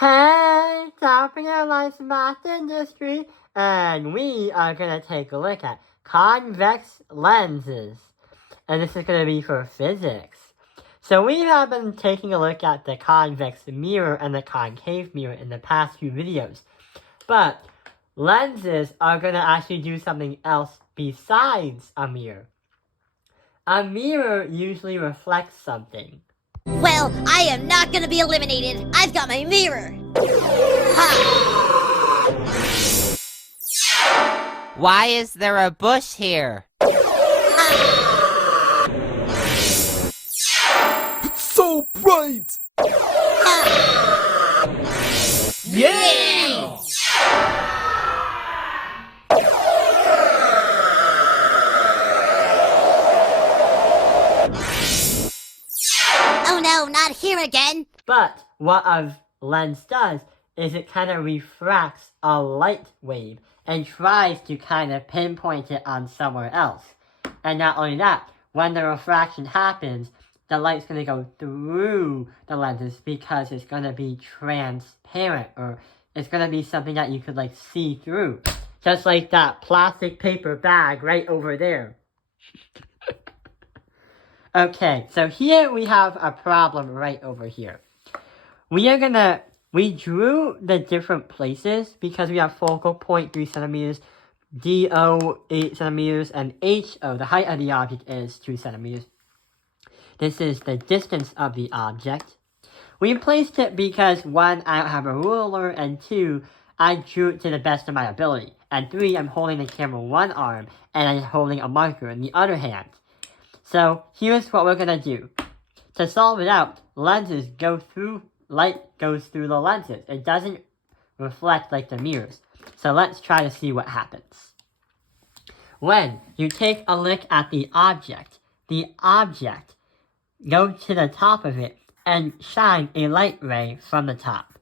Hey, Topping Airlines Math Industry, and we are going to take a look at convex lenses. And this is going to be for physics. So we have been taking a look at the convex mirror and the concave mirror in the past few videos. But lenses are going to actually do something else besides a mirror. A mirror usually reflects something. Well, I am not gonna be eliminated. I've got my mirror. Ha! Why is there a bush here? It's so bright! Yeah! Oh no, not here again! But what a lens does is it kind of refracts a light wave and tries to kind of pinpoint it on somewhere else. And not only that, when the refraction happens, the light's going to go through the lenses because it's going to be transparent, or it's going to be something that you could like see through. Just like that plastic paper bag right over there. Okay, so here we have a problem right over here. We drew the different places because we have focal point 3 centimeters, DO 8 centimeters, and HO, the height of the object, is 2 centimeters. This is the distance of the object. We placed it because 1, I don't have a ruler, and 2, I drew it to the best of my ability. And 3, I'm holding the camera in one arm, and I'm holding a marker in the other hand. So here's what we're going to do. To solve it out, light goes through the lenses. It doesn't reflect like the mirrors. So let's try to see what happens. When you take a look at the object, go to the top of it and shine a light ray from the top.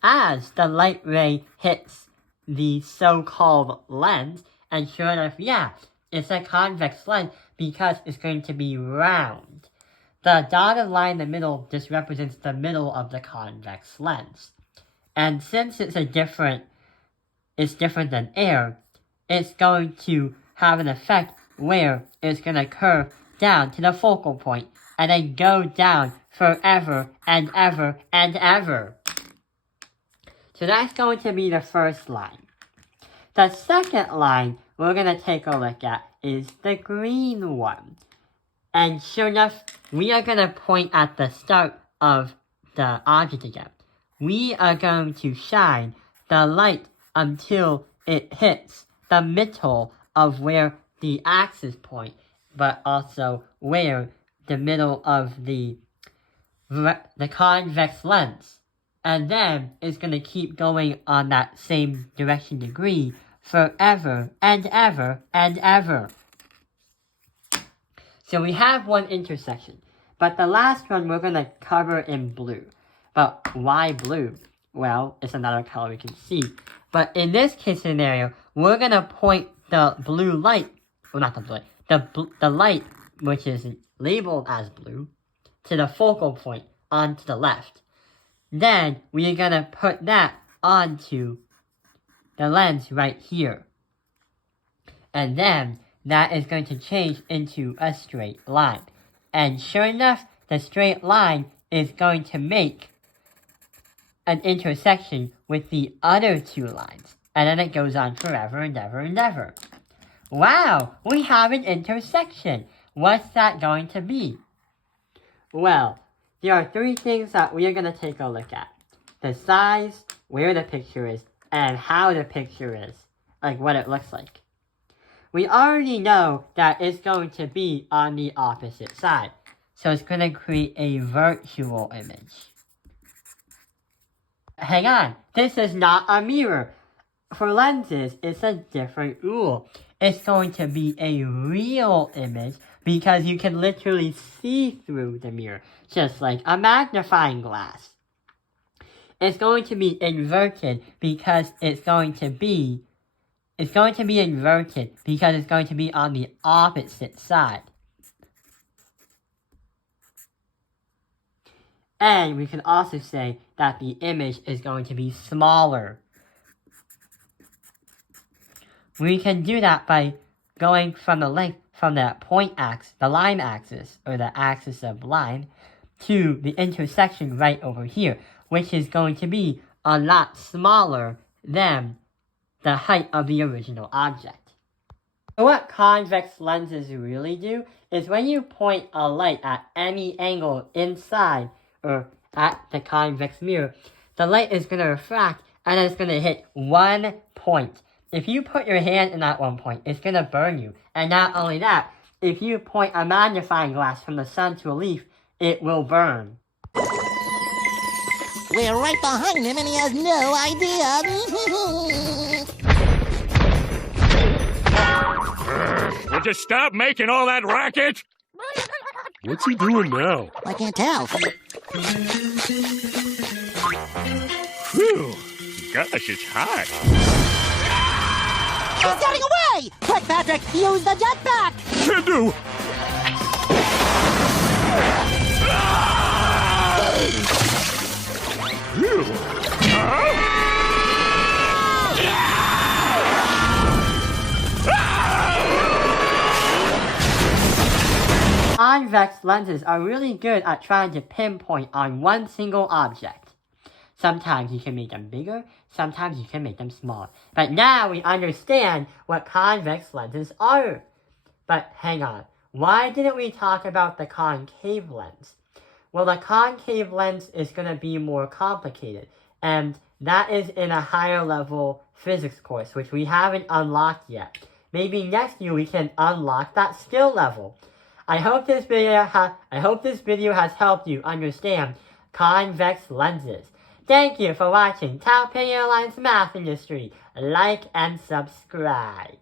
As the light ray hits the so-called lens, and sure enough, yeah, it's a convex lens because it's going to be round. The dotted line in the middle just represents the middle of the convex lens. And since it's different than air, it's going to have an effect where it's going to curve down to the focal point and then go down forever and ever and ever. So that's going to be the first line. The second line we're going to take a look at is the green one. And sure enough, we are going to point at the start of the object again. We are going to shine the light until it hits the middle of where the axis point, but also where the middle of the convex lens. And then it's going to keep going on that same direction degree forever and ever and ever. So we have one intersection, but the last one we're going to cover in blue. But why blue? Well, it's another color we can see. But in this case scenario, we're going to point the blue light, well not the blue light, the light, which is labeled as blue, to the focal point onto the left. Then we're going to put that onto the lens right here. And then that is going to change into a straight line. And sure enough, the straight line is going to make an intersection with the other two lines. And then it goes on forever and ever and ever. Wow, we have an intersection. What's that going to be? Well, there are 3 things that we are going to take a look at. The size, where the picture is, and how the picture is. Like what it looks like. We already know that it's going to be on the opposite side. So it's going to create a virtual image. Hang on, this is not a mirror. For lenses, it's a different rule. It's going to be a real image because you can literally see through the mirror, just like a magnifying glass. It's going to be inverted because it's going to be inverted because it's going to be on the opposite side. And we can also say that the image is going to be smaller. We can do that by going from the length from the point axis, the line axis, or the axis of line, to the intersection right over here, which is going to be a lot smaller than the height of the original object. So what convex lenses really do is when you point a light at any angle inside or at the convex mirror, the light is going to refract and it's going to hit one point. If you put your hand in that one point, it's going to burn you. And not only that, if you point a magnifying glass from the sun to a leaf, it will burn. We're right behind him and he has no idea. Would you stop making all that racket? What's he doing now? I can't tell. Phew, gosh, it's hot. He's getting away! Quick, Patrick, use the jetpack! Can do! Phew. Convex lenses are really good at trying to pinpoint on one single object. Sometimes you can make them bigger, sometimes you can make them smaller. But now we understand what convex lenses are. But hang on, why didn't we talk about the concave lens? Well, the concave lens is going to be more complicated, and that is in a higher level physics course, which we haven't unlocked yet. Maybe next year we can unlock that skill level. I hope this video has helped you understand convex lenses. Thank you for watching Taipei Airlines Math Industry. Like and subscribe.